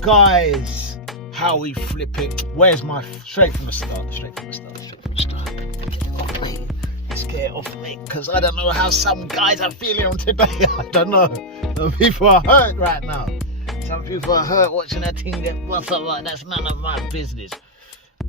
guys, how we flipping? Where's my straight from the start? Get it off me. Let's get it off me, because I don't know how some guys are feeling on today. I don't know. Some people are hurt right now. Some people are hurt watching that thing get bust up like that's none of my business.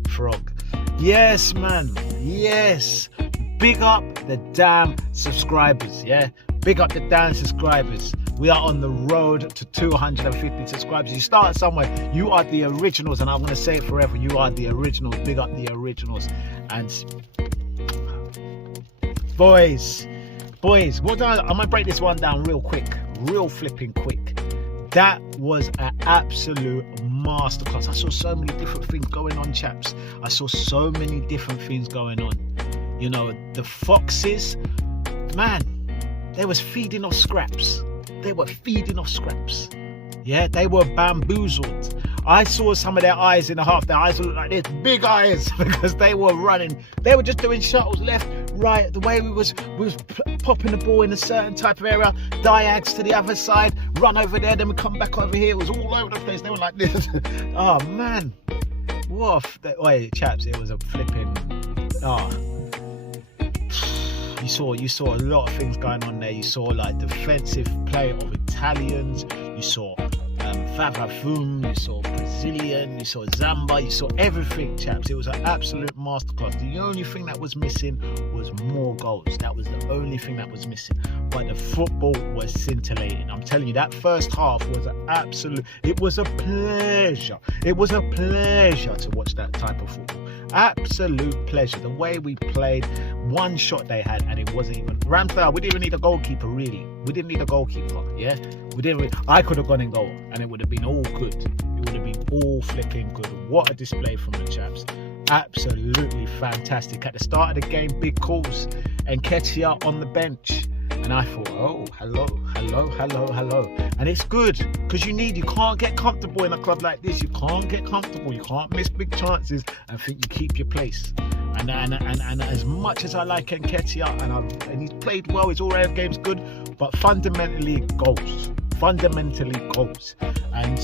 Frog. Yes, man. Yes. Big up the damn subscribers, yeah? Big up the damn subscribers. We are on the road to 250 subscribers. You start somewhere. You are the originals, and I'm going to say it forever. You are the originals. Big up the originals. And boys, I'm going to break this one down real quick. Real flipping quick. That was an absolute masterclass. I saw so many different things going on, chaps. I saw so many different things going on. You know, the Foxes, man, they was feeding off scraps. Yeah, they were bamboozled. I saw some of their eyes in the half. Their eyes looked like this, big eyes, because they were running. They were just doing shuttles left, right. The way we was popping the ball in a certain type of area, diags to the other side, run over there, then we come back over here. It was all over the place. They were like this. Oh man, wait, chaps, it was a flipping. You saw a lot of things going on there. You saw like defensive play of Italians. You saw Vavavoom. You saw Brazilian. You saw Zamba. You saw everything, chaps. It was an absolute masterclass. The only thing that was missing was more goals. That was the only thing that was missing. But the football was scintillating. I'm telling you, that first half was an absolute. It was a pleasure. It was a pleasure to watch that type of football. Absolute pleasure. The way we played, one shot they had, and it wasn't even Ramsdale. We didn't even need a goalkeeper, really. We didn't need a goalkeeper. Yeah, we didn't. I could have gone in goal, and it would have been all good. It would have been all flipping good. What a display from the chaps! Absolutely fantastic. At the start of the game, big calls, and Nketiah on the bench. And I thought, oh, hello. And it's good, because you can't get comfortable in a club like this. You can't get comfortable. You can't miss big chances and think you keep your place. And as much as I like Nketiah, and he's played well, his all-round game's good, but fundamentally goals. And,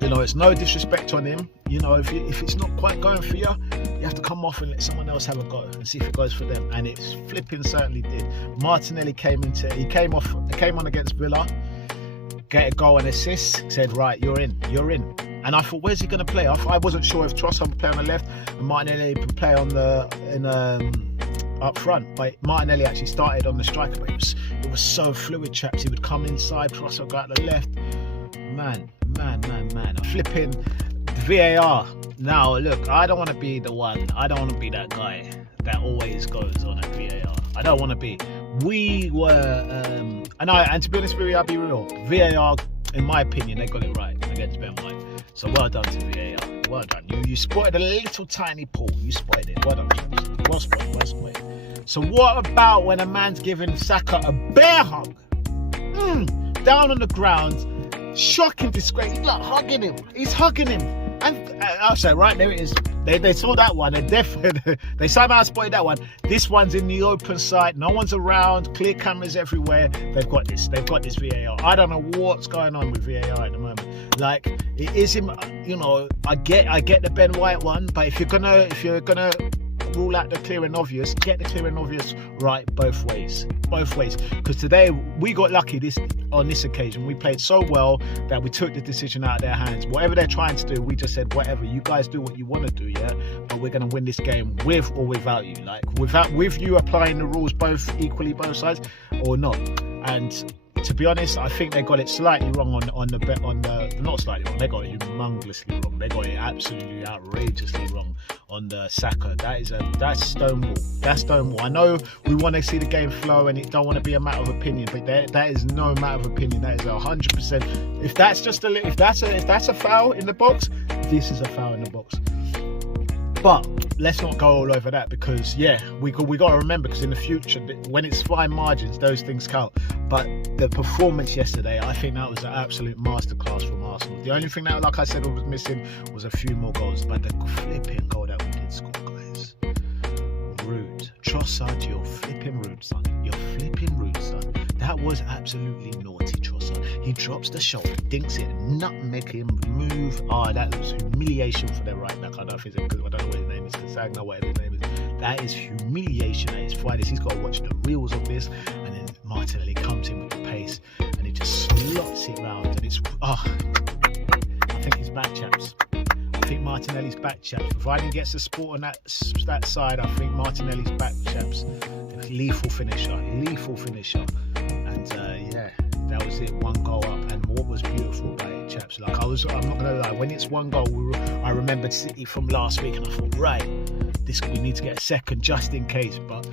you know, it's no disrespect on him. You know, if it's not quite going for you, you have to come off and let someone else have a go and see if it goes for them. And it flipping certainly did. Martinelli came on against Villa, get a goal and assist, said, right, you're in. And I thought, where's he going to play? I wasn't sure if Trossard would play on the left and Martinelli would play on up front. But Martinelli actually started on the striker, but it was so fluid, chaps. He would come inside, Trossard would go out the left. Man. Flipping VAR. Now, look, I don't want to be the one. I don't want to be that guy that always goes on at VAR. I don't want to be. We were, and to be honest with you, I'll be real. VAR, in my opinion, they got it right against Ben White. So well done to VAR. Well done. You spotted a little tiny pull. You spotted it. Well done. Well spotted. So what about when a man's giving Saka a bear hug? Down on the ground. Shocking disgrace. He's like hugging him. He's hugging him. And I'll say, right, there it is. They saw that one. They somehow spotted that one. This one's in the open side. No one's around. Clear cameras everywhere. They've got this VAR. I don't know what's going on with VAR at the moment. Like, it is him. You know, I get the Ben White one, but if you're gonna rule out the clear and obvious, get the clear and obvious right both ways. Because today we got lucky on this occasion. We played so well that we took the decision out of their hands. Whatever they're trying to do, we just said, whatever, you guys do what you want to do, yeah, but we're going to win this game with or without you, like with you applying the rules both sides or not. And to be honest, I think they got it slightly wrong on the not slightly wrong. They got it humongously wrong. They got it absolutely outrageously wrong on the Saka. That's stonewall. That's stonewall. I know we want to see the game flow and it don't want to be a matter of opinion, but that is no matter of opinion. That is 100%. If that's a foul in the box, this is a foul in the box. But let's not go all over that, because yeah, we got to remember, because in the future, when it's fine margins, those things count. But the performance yesterday, I think that was an absolute masterclass from Arsenal. The only thing that, like I said, was missing was a few more goals, but the flipping goal that we did score, guys, rude. Trossard, you're flipping rude, son. You're flipping rude, son. That was absolutely naughty, Trossard. Leicester. He drops the shot, dinks it, nutmeg him, move. That was humiliation for their right back. I don't know if it's because I don't know what his name is, Kazagna, whatever his name is. That is humiliation at his finest. He's got to watch the reels of this, and then Martinelli comes in with the pace, and he just slots it round, and it's I think he's back, chaps. I think Martinelli's back, chaps. Providing he gets the support on that side, I think Martinelli's back, chaps. Lethal finisher, and yeah, that was it. 1 goal up, and what was beautiful about it, chaps. Like I'm not gonna lie, when it's 1 goal, I remembered City from last week, and I thought, right, we need to get a second just in case. But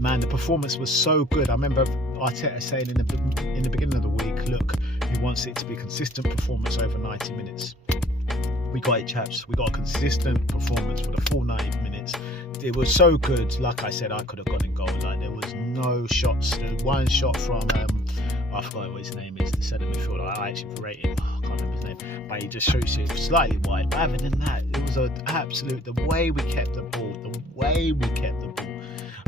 man, the performance was so good. I remember Arteta saying in the beginning of the week, look, he wants it to be consistent performance over 90 minutes. We got it, chaps. We got a consistent performance for the full 90 minutes. It was so good. Like I said, I could have gone in goal. Like there was no shots. There was one shot from I forgot what his name is, the centre midfielder. I actually rate him. I can't remember his name, but he just shoots it slightly wide. But other than that, it was an absolute. The way we kept the ball.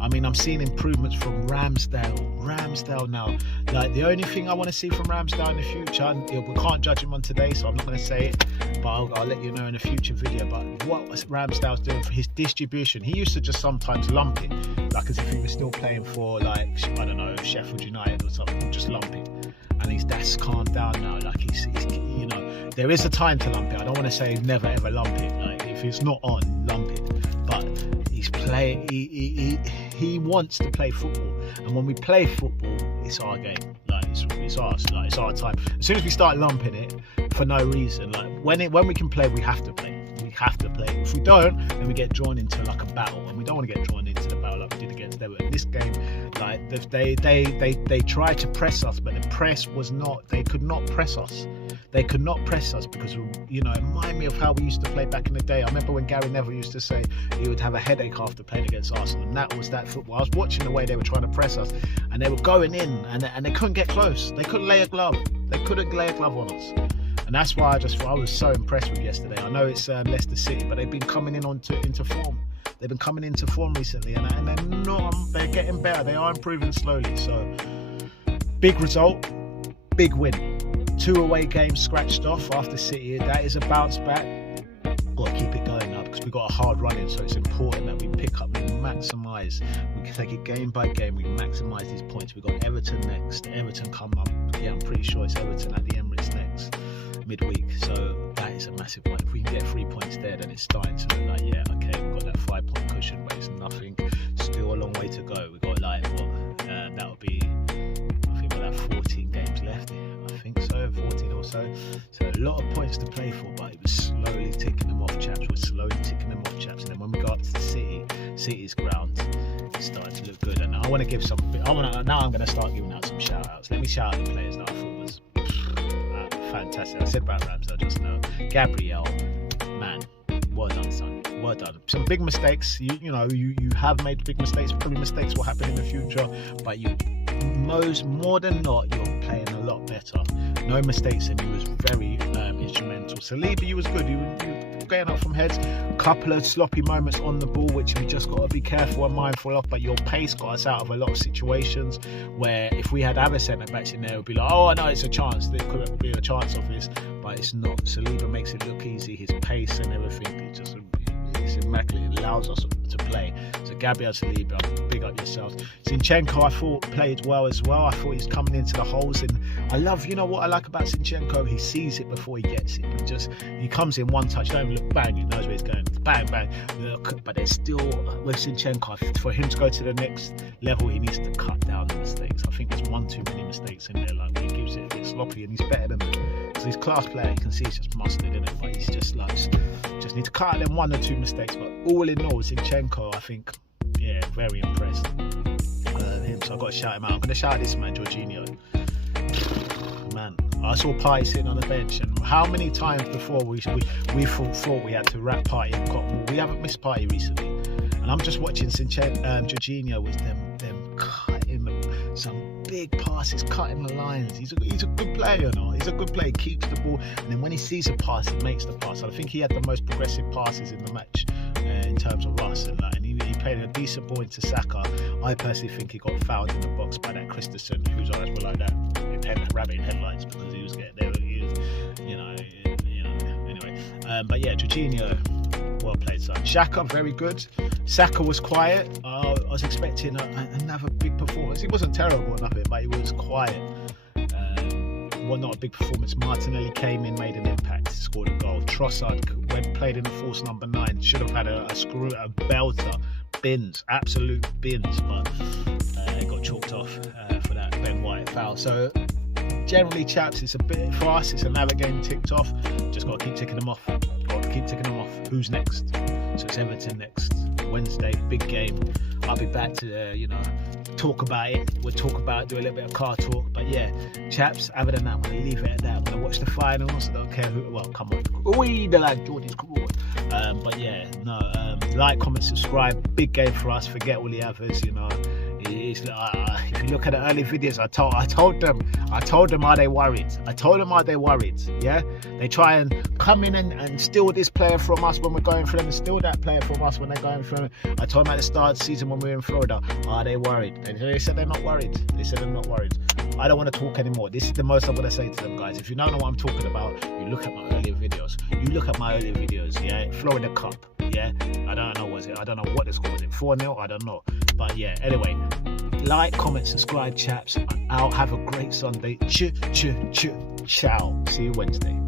I mean, I'm seeing improvements from Ramsdale now. Like, the only thing I want to see from Ramsdale in the future, we can't judge him on today, so I'm not going to say it, but I'll let you know in a future video. But what Ramsdale's doing for his distribution, he used to just sometimes lump it, like as if he was still playing for, like, I don't know, Sheffield United or something, just lump it. And that's calmed down now. Like he's you know, there is a time to lump it. I don't want to say never ever lump it. Like if it's not on, lump it. But he's playing. He wants to play football, and when we play football, it's our game. Like it's ours. Like it's our time. As soon as we start lumping it for no reason, like when we can play, we have to play. We have to play. If we don't, then we get drawn into like a battle, and we don't want to get drawn into the battle like we did against them. In this game, like they tried to press us, but the press was not. They could not press us. They could not press us because, you know, it reminded me of how we used to play back in the day. I remember when Gary Neville used to say he would have a headache after playing against Arsenal, and that was that football. I was watching the way they were trying to press us, and they were going in, and they couldn't get close. They couldn't lay a glove. They couldn't lay a glove on us. And that's why I was so impressed with yesterday. I know it's Leicester City, but they've been coming in into form. They've been coming into form recently, and they're getting better. They are improving slowly. So, big result, big win. 2 away games scratched off after City. That is a bounce back. Got to keep it going now because we've got a hard run in, so it's important that we pick up and maximise. We can take it game by game. We maximise these points. We've got Everton next. Everton come up. Yeah, I'm pretty sure it's Everton at the Emirates next midweek. So that is a massive one. If we can get 3 points there, then it's starting to look like, yeah, okay, we've got that 5-point cushion, but it's nothing. Still a long way to go. We've got like that would be, I think we'll have 14 games left. I think so, 14 or so. So a lot of points to play for, but it was slowly ticking them off, chaps. We're slowly ticking them off, chaps. And then when we go up to the City's ground, it's starting to look good. And I want to give now I'm going to start giving out some shout outs. Let me shout out the players that I thought was fantastic. I said about Ramsdale just now. Gabriel, man, well done, son. Well done. Some big mistakes. You have made big mistakes. Probably mistakes will happen in the future, but more than not, you're playing a lot better. No mistakes, and he was very instrumental. Saliba, you was good. You were getting up from heads. A couple of sloppy moments on the ball, which we just got to be careful and mindful of. But your pace got us out of a lot of situations where if we had other centre backs in there, it would be like, oh, I know it's a chance. There could be a chance of this, but it's not. Saliba makes it look easy. His pace and everything, it's immaculate. It allows us to play. So Gabriel, Saliba, big up yourselves. Zinchenko, I thought played well as well. I thought he's coming into the holes, and I love, you know what I like about Zinchenko? He sees it before he gets it. He comes in one touch, don't even look, bang, he knows where he's going, bang, bang. Look, but there's still, with Zinchenko, for him to go to the next level, he needs to cut down the mistakes. I think there's one too many mistakes in there. Like, he gives it a bit sloppy, and he's better than them. So he's class player, you can see he's just mustard in it, but he's just like, just need to cut out them 1 or 2 mistakes. But all in all, Zinchenko, I think, yeah, very impressed with him. So I've got to shout him out. I'm going to shout this man, Jorginho. Man, I saw Partey sitting on the bench, and how many times before we thought we had to wrap Partey and got more. We haven't missed Partey recently, and I'm just watching Jorginho with them cutting some big passes, cutting the lines. He's a good player, you know. He's a good player. He keeps the ball, and then when he sees a pass, he makes the pass. I think he had the most progressive passes in the match in terms of us, and he played a decent ball into Saka. I personally think he got fouled in the box by that Christensen, whose eyes were like that, rabbit in headlights, because was getting there. Anyway. But yeah, Jorginho, well played, son. Xhaka, very good. Saka was quiet. I was expecting another big performance. He wasn't terrible or nothing, but he was quiet. Well, not a big performance. Martinelli came in, made an impact, scored a goal. Trossard played in the false number 9. Should have had a belter. Bins, absolute bins, but it got chalked off for that Ben White foul. So generally, chaps, it's a bit for us. It's another game ticked off. Just got to keep ticking them off. Who's next? So it's Everton next Wednesday, big game. I'll be back to talk about it. We'll talk about it, do a little bit of car talk. But yeah, chaps, other than that, I'm going to leave it at that. I'm going to watch the finals. I don't care who. Well, come on. We the lad, Jordan's cool. But yeah, no. Like, comment, subscribe. Big game for us. Forget all the others. If you look at the early videos, I told them are they worried. Yeah, they try and come in and steal this player from us when we're going for them, and steal that player from us when they're going for them. I told them at the start of the season when we were in Florida, are they worried? They said they're not worried. I don't want to talk anymore. This is the most I'm going to say to them, guys. If you don't know what I'm talking about, you look at my earlier videos. Yeah, Florida Cup. Yeah, I don't know what the score was. It 4-0? I don't know. But yeah, anyway, like, comment, subscribe, chaps. I'll have a great Sunday. Ciao. See you Wednesday.